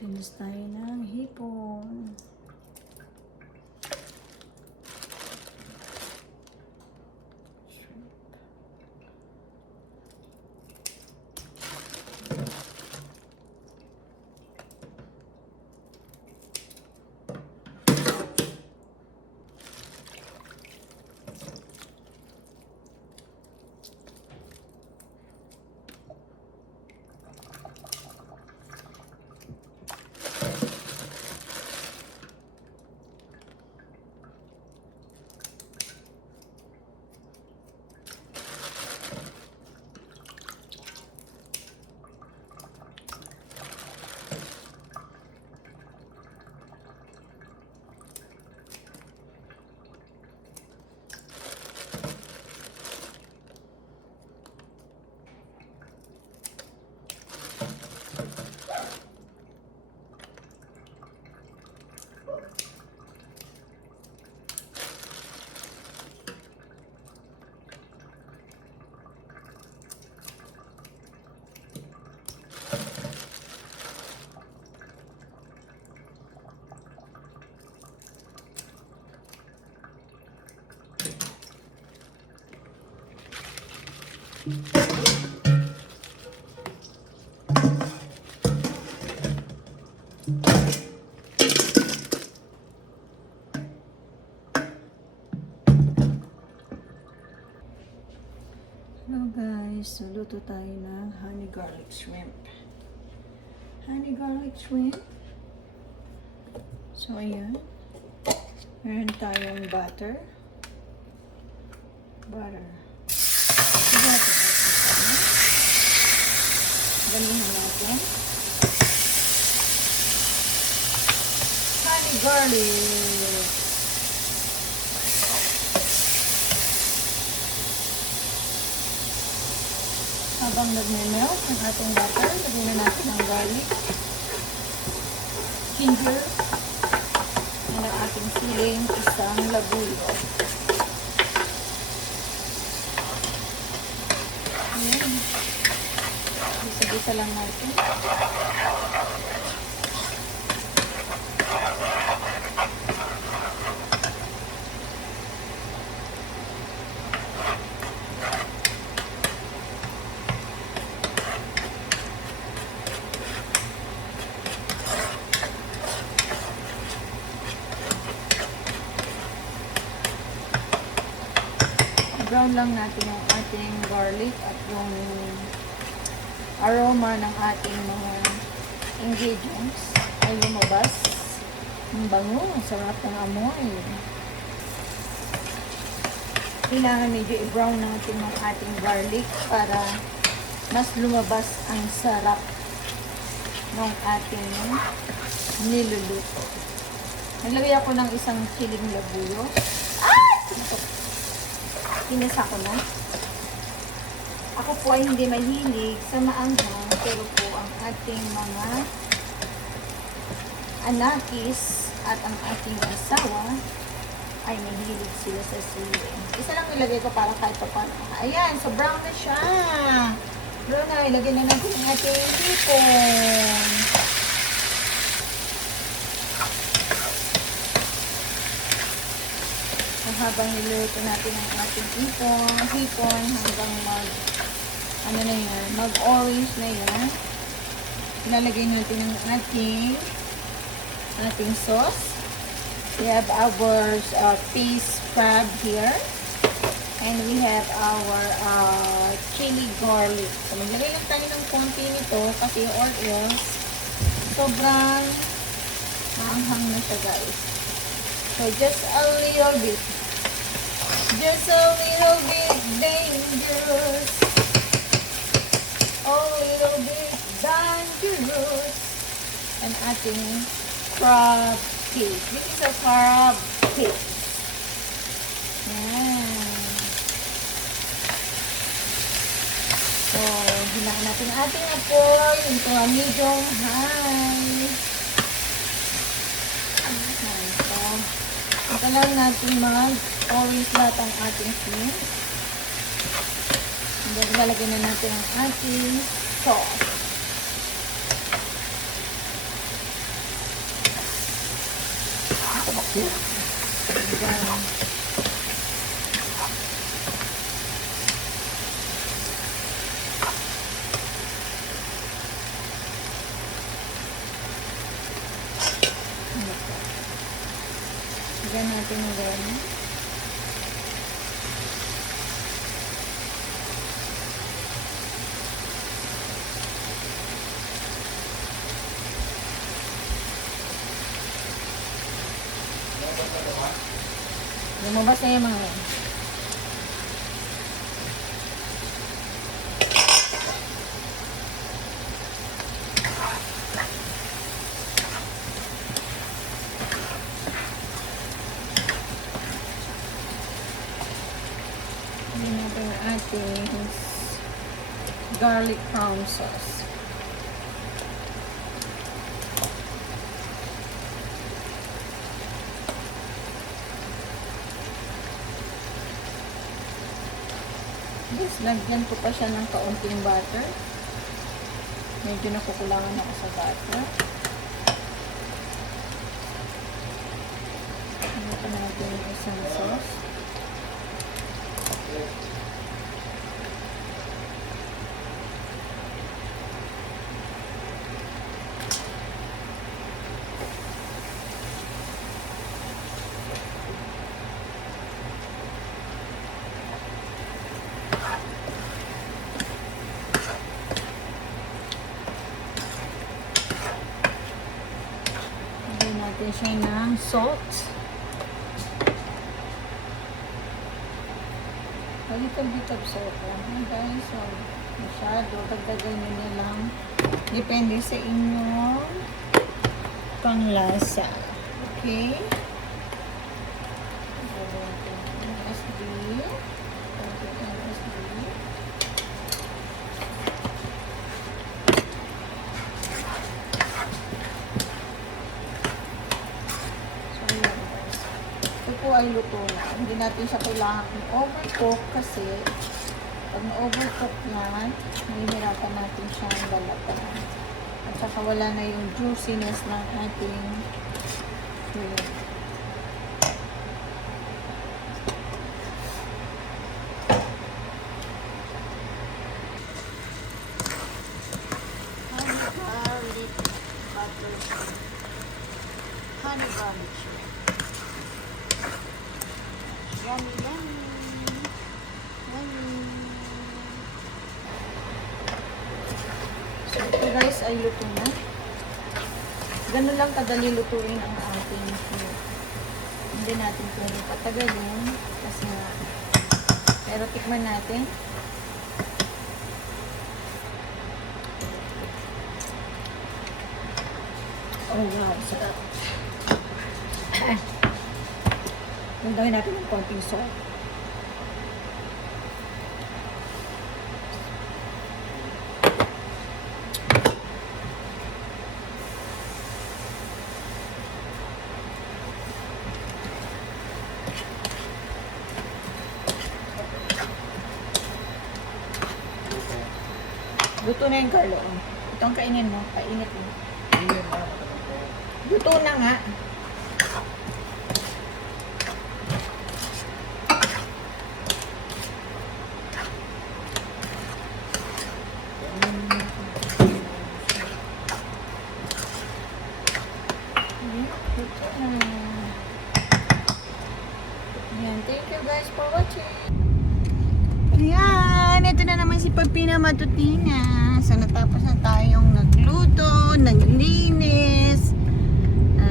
Linis tayo ng hipon. Hello guys, so luto tayo ng honey garlic shrimp. Honey garlic shrimp. So ayan, meron tayong butter. Gamihin natin. Honey garlic. Habang nagme-melt ang ating butter, lagyan na natin ang garlic, ginger, and ang ating siling isang labuyo. Ayan. Isa-isa lang natin. Brown lang natin yung ating garlic at yung aroma ng ating mga ingredients ay lumabas. Ang bango, sarap ng amoy. Kailangan medyo i-brown natin yung ating garlic para mas lumabas ang sarap ng ating niluluto. Nalagay ako ng isang siling labuyo. Pinasa ko na. Ako po ay hindi mahilig sa maanghang, pero po ang ating mga anakis at ang ating asawa ay mahilig sila sa sili. Isa lang ilagay ko para kahit pa paano. Ayan, so brown na siya. Brown na, ilagay na natin ang ating hipon. Habang niluto natin ang ating hipon hanggang mag-orange na yan. Ilalagay natin ang ating sauce. We have our fish crab here. And we have our chili garlic. So, maglagay lang tayo ng konti nito kasi yung oils sobrang maanghang na siya, guys. So, just a little bit. Just a little bit dangerous. A little bit dangerous. Ang ating crab cake. This is a crab cake. Yan. So, hinaan natin ang ating apoy into a medium high. Ito lang natin mag-orange lahat ang ating shrimp. And then, lalagyan na natin ang ating sauce. Ayan. Lagyan natin ng gano'n. Lumabas na yung mga yan. Lagyan natin ang ating garlic crown sauce. Yes, lagyan ko pa siya ng kaunting butter. Medyo nakukulangan ako sa butter. Ano pa natin yung isang sauce. Lagyan natin siya ng salt. A little bit of salt lang, guys. So, masyado. Dagdagan nyo na lang. Depende sa inyong panglasa. Okay? MSG. MSG. So, ayan, guys. Ito po ay luto na. Hindi natin siya kailangan i-overcook kasi pag na-overcook yan, mahihirapan natin siyang balatan. At saka wala na yung juiciness ng ating shrimp. Honey garlic butter shrimp. Honey garlic shrimp. Yummy, yummy. Yummy. So, ito guys ay luto na. Ganun lang kadali lutuin ang ating shrimp. Hindi natin pwede patagalin kasi nga. Pero tikman natin. Oh wow, sarap. Gawin natin ng konting salt. Luto na yung Carlo. Ito ang kainin mo. Kainit mo. Luto na nga. Ayan, thank you guys for watching. Ayan, ito na naman si Papina Matutina. So, natapos na tayong nagluto, naglinis,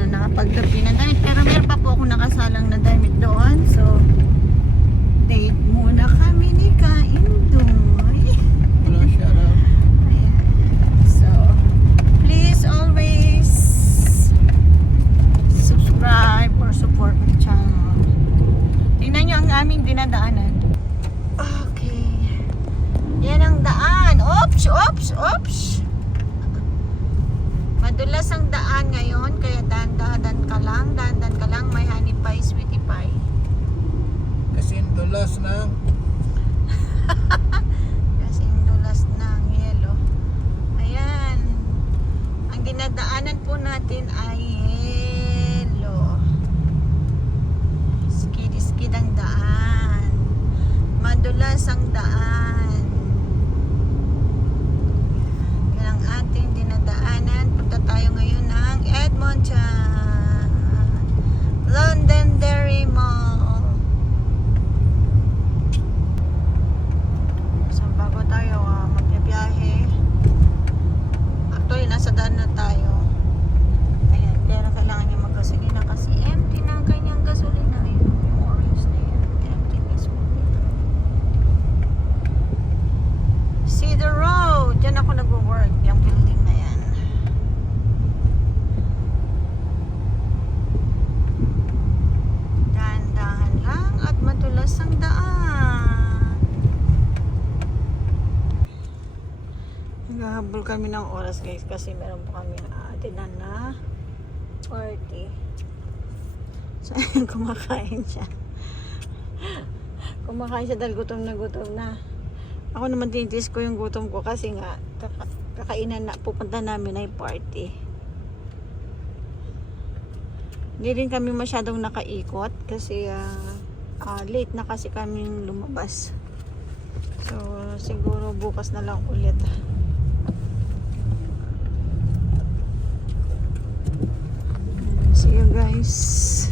nakapaggabi ng damit. Pero meron pa po ako nakasalang na damit doon. So, date muna kami ni Kaindoy. Hello, shout out. Ayan. So, please always subscribe or support my channel. Tingnan nyo ang aming dinadaanan. Okay. Yan ang daan. Oops, oops, oops. Madulas ang daan ngayon, kaya dahan-dahan ka lang, may honey pie, sweetie pie. Kasi dulas ng Kasi dulas ng yelo. Ayan. Ang dinadaanan po natin ay yelo. gilid ang daan. Madulas ang daan. Yan ang ating dinadaanan. Punta tayo ngayon ng Edmonton. Londonderry Mall. So bago tayo magbiyahe. Actually, nasa daan na tayo. Ayan, pero kailangan niya maggasolina kasi empty na ang kanyang gasolina. Ayun, yung orange na yan. Empty mismo. See the road. Diyan ako nag-work. Yung building na yan. Dahan-dahan lang at madulas ang daan. Naghahabol kami ng oras guys kasi meron po kami atinan na party. So, kumakain siya. Kumakain siya dahil gutom na. Ako naman tinitis ko yung gutom ko kasi nga kakainan na pupunta namin ay party. Hindi rin kami masyadong nakaikot kasi late na kasi kaming lumabas. So siguro bukas na lang ulit. See you guys.